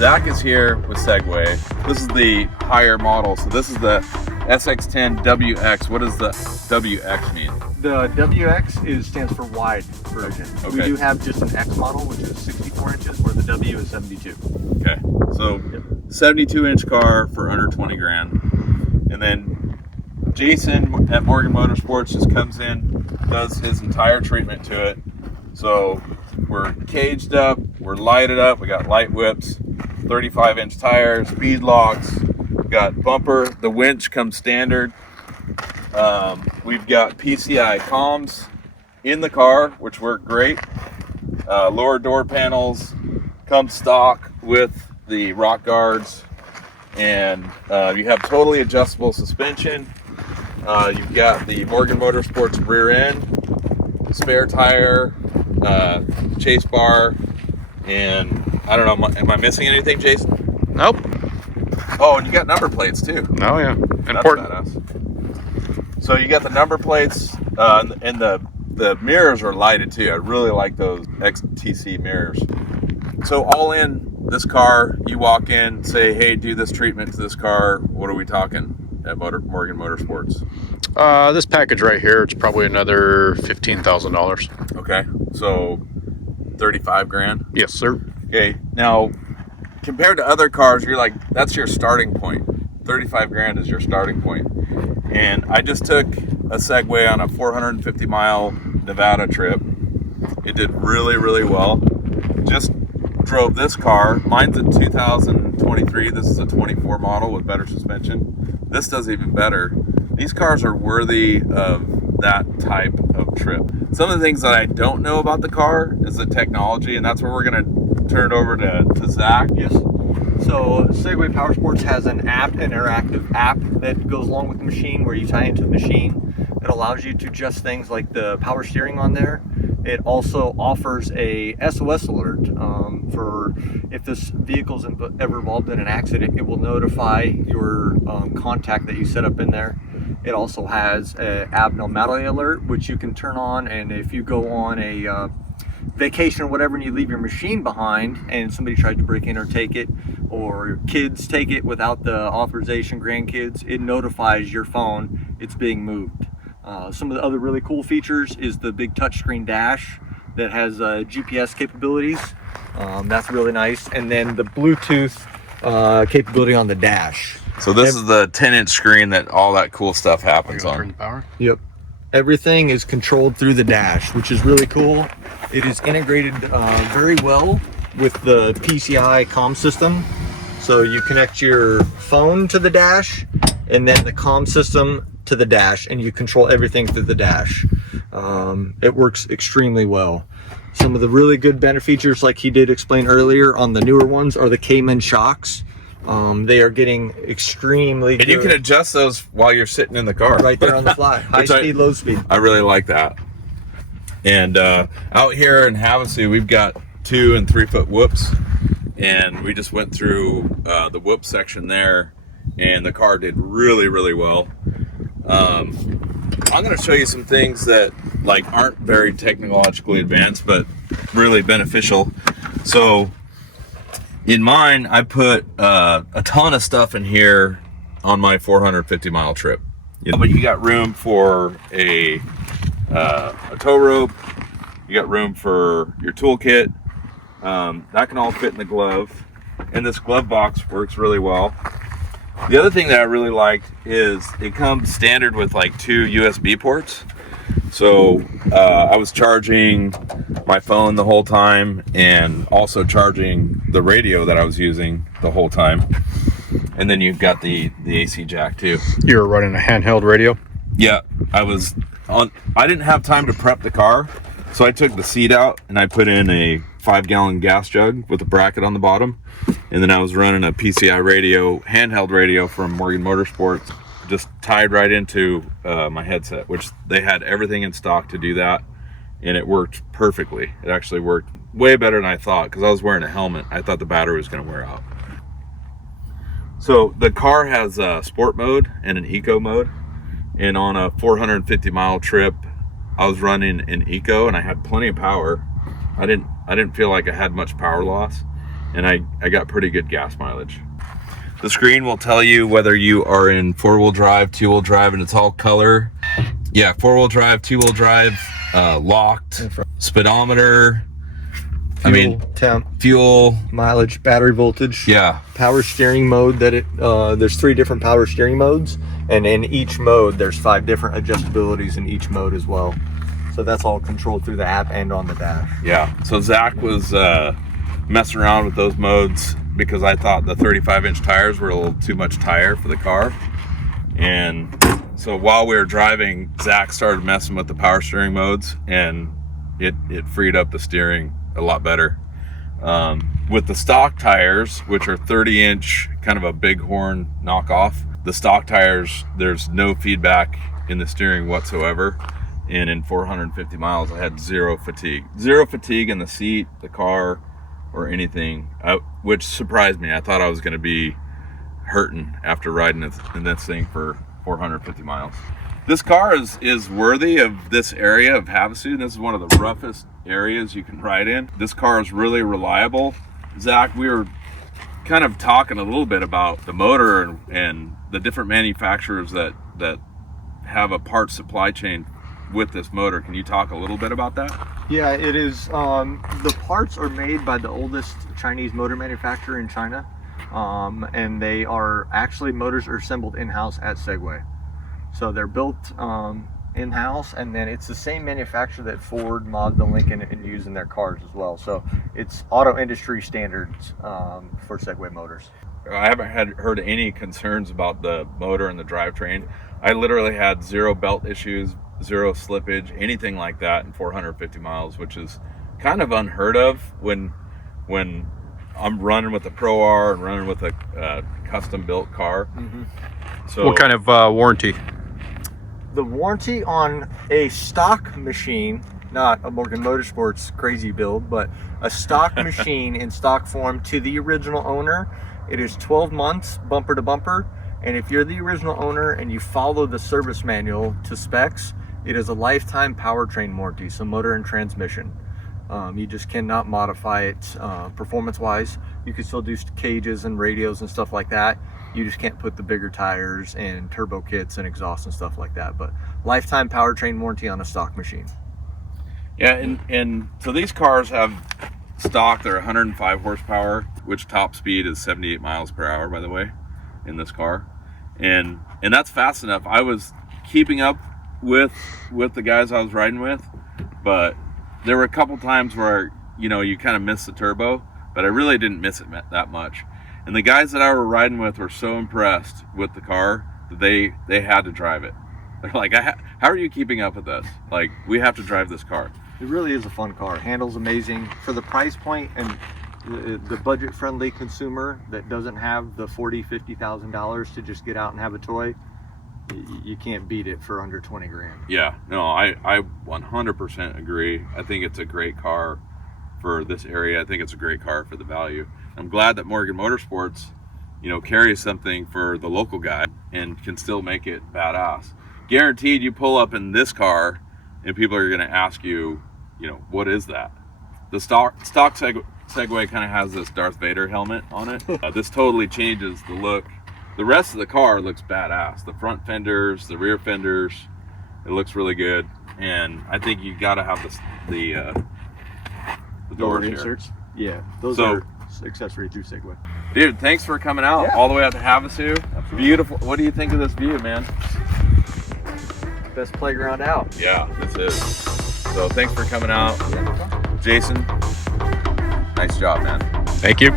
Zach is here with Segway. This is the higher model. So this is the SX10 WX. What does the WX mean? The WX stands for wide version. Okay. We do have just an X model, which is 64 inches, where the W is 72. Okay, so 72-inch car for under 20 grand. And then Jason at Morgan Motorsports just comes in, does his entire treatment to it. So we're caged up, we're lighted up, we got light whips, 35-inch tires, bead locks, we've got bumper, the winch comes standard. We've got PCI comms in the car, which work great. Lower door panels come stock with the rock guards, and you have totally adjustable suspension. You've got the Morgan Motorsports rear end, spare tire, chase bar, and I don't know, am I missing anything, Jason? Nope. Oh, and you got number plates too. Oh yeah, important. That's badass. So you got the number plates, and the mirrors are lighted too. I really like those XTC mirrors. So all in this car, you walk in, say, hey, do this treatment to this car. What are we talking at Morgan Motorsports? This package right here, it's probably another $15,000. Okay, so 35 grand. Yes, sir. Okay, now compared to other cars, you're like, that's your starting point. 35 grand is your starting point. And I just took a Segway on a 450 mile Nevada trip. It did really, really well. Just drove this car. Mine's a 2023. This is a 24 model with better suspension. This does even better. These cars are worthy of that type of trip. Some of the things that I don't know about the car is the technology, and that's where we're gonna turn it over to Zach. Yes. So Segway Powersports has an interactive app that goes along with the machine, where you tie into the machine. It allows you to adjust things like the power steering on there. It also offers a SOS alert for if this vehicle's ever involved in an accident. It will notify your contact that you set up in there. It also has an abnormality alert, which you can turn on, and if you go on a vacation or whatever and you leave your machine behind and somebody tries to break in or take it, or your kids take it without the authorization, grandkids, it notifies your phone it's being moved. Some of the other really cool features is the big touchscreen dash that has GPS capabilities. That's really nice. And then the Bluetooth capability on the dash. So this is the 10-inch screen that all that cool stuff happens on. Turn the power. Yep. Everything is controlled through the dash, which is really cool. It is integrated very well with the PCI comm system. So you connect your phone to the dash and then the comm system to the dash, and you control everything through the dash. It works extremely well. Some of the really good benefit features, like he did explain earlier on the newer ones, are the Cayman shocks. They are getting extremely good. And you can adjust those while you're sitting in the car. Right there on the fly. High speed, low speed. I really like that. And out here in Havasu, we've got 2 and 3 foot whoops. And we just went through the whoop section there, and the car did really, really well. I'm going to show you some things that like aren't very technologically advanced, but really beneficial. So in mine, I put a ton of stuff in here on my 450 mile trip. But you got room for a tow rope. You got room for your toolkit. That can all fit in the glove. And this glove box works really well. The other thing that I really liked is it comes standard with like 2 USB ports. So I was charging my phone the whole time and also charging the radio that I was using the whole time. And then you've got the AC jack too. You were running a handheld radio? Yeah, I didn't have time to prep the car, so I took the seat out and I put in a 5-gallon gas jug with a bracket on the bottom. And then I was running a PCI radio, handheld radio from Morgan Motorsports, just tied right into my headset, which they had everything in stock to do that. And it worked perfectly. It actually worked way better than I thought, because I was wearing a helmet. I thought the battery was going to wear out. So the car has a sport mode and an eco mode. And on a 450 mile trip, I was running an eco and I had plenty of power. I didn't feel like I had much power loss. and I got pretty good gas mileage. The screen will tell you whether you are in 4-wheel drive, 2-wheel drive, and it's all color. Yeah, 4-wheel drive, 2-wheel drive, locked, speedometer, Fuel, temp, fuel, mileage, battery voltage. yeah. Power steering mode there's 3 different power steering modes, and in each mode there's 5 different adjustabilities in each mode as well. So that's all controlled through the app and on the dash. Yeah, so Zach was messing around with those modes because I thought the 35-inch tires were a little too much tire for the car. And so while we were driving, Zach started messing with the power steering modes, and it freed up the steering a lot better. With the stock tires, which are 30-inch, kind of a bighorn knockoff, the stock tires, there's no feedback in the steering whatsoever. And in 450 miles, I had zero fatigue. Zero fatigue in the seat, the car, or anything, which surprised me. I thought I was going to be hurting after riding in this thing for 450 miles. This car is worthy of this area of Havasu. This is one of the roughest areas you can ride in. This car is really reliable. Zach, we were kind of talking a little bit about the motor and the different manufacturers that have a part supply chain with this motor. Can you talk a little bit about that? Yeah, it is. The parts are made by the oldest Chinese motor manufacturer in China, and they are actually, motors are assembled in-house at Segway. So they're built in-house, and then it's the same manufacturer that Ford, Mazda, Lincoln use in their cars as well. So it's auto industry standards for Segway motors. I haven't heard any concerns about the motor and the drivetrain. I literally had 0 belt issues, 0 slippage, anything like that in 450 miles, which is kind of unheard of when I'm running with a Pro R and running with a custom built car. Mm-hmm. So What kind of warranty? The warranty on a stock machine, not a Morgan Motorsports crazy build, but a stock machine in stock form to the original owner, it is 12 months bumper to bumper. And if you're the original owner and you follow the service manual to specs, it is a lifetime powertrain warranty, so motor and transmission. You just cannot modify it performance-wise. You can still do cages and radios and stuff like that. You just can't put the bigger tires and turbo kits and exhaust and stuff like that. But lifetime powertrain warranty on a stock machine. yeah, and so these cars have stock, they're 105 horsepower, which top speed is 78 miles per hour, by the way, in this car. And that's fast enough. I was keeping up with the guys I was riding with, but there were a couple times where you kind of miss the turbo, but I really didn't miss it that much. And the guys that I were riding with were so impressed with the car that they had to drive it. They're like, how are you keeping up with this? Like, we have to drive this car. It really is a fun car. Handles amazing for the price point, and the budget-friendly consumer that doesn't have the $40,000-$50,000 to just get out and have a toy. You can't beat it for under 20 grand. Yeah, no, I 100% agree. I think it's a great car for this area. I think it's a great car for the value. I'm glad that Morgan Motorsports, carries something for the local guy and can still make it badass. Guaranteed, you pull up in this car and people are going to ask you, what is that? The stock Segway kind of has this Darth Vader helmet on it. This totally changes the look. The rest of the car looks badass. The front fenders, the rear fenders, it looks really good. And I think you got to have the door inserts. Yeah, those are accessory through Segway. Dude, thanks for coming out all the way out to Havasu. Absolutely. Beautiful. What do you think of this view, man? Best playground out. Yeah, this is. So thanks for coming out. Yeah, no problem. Jason, nice job, man. Thank you.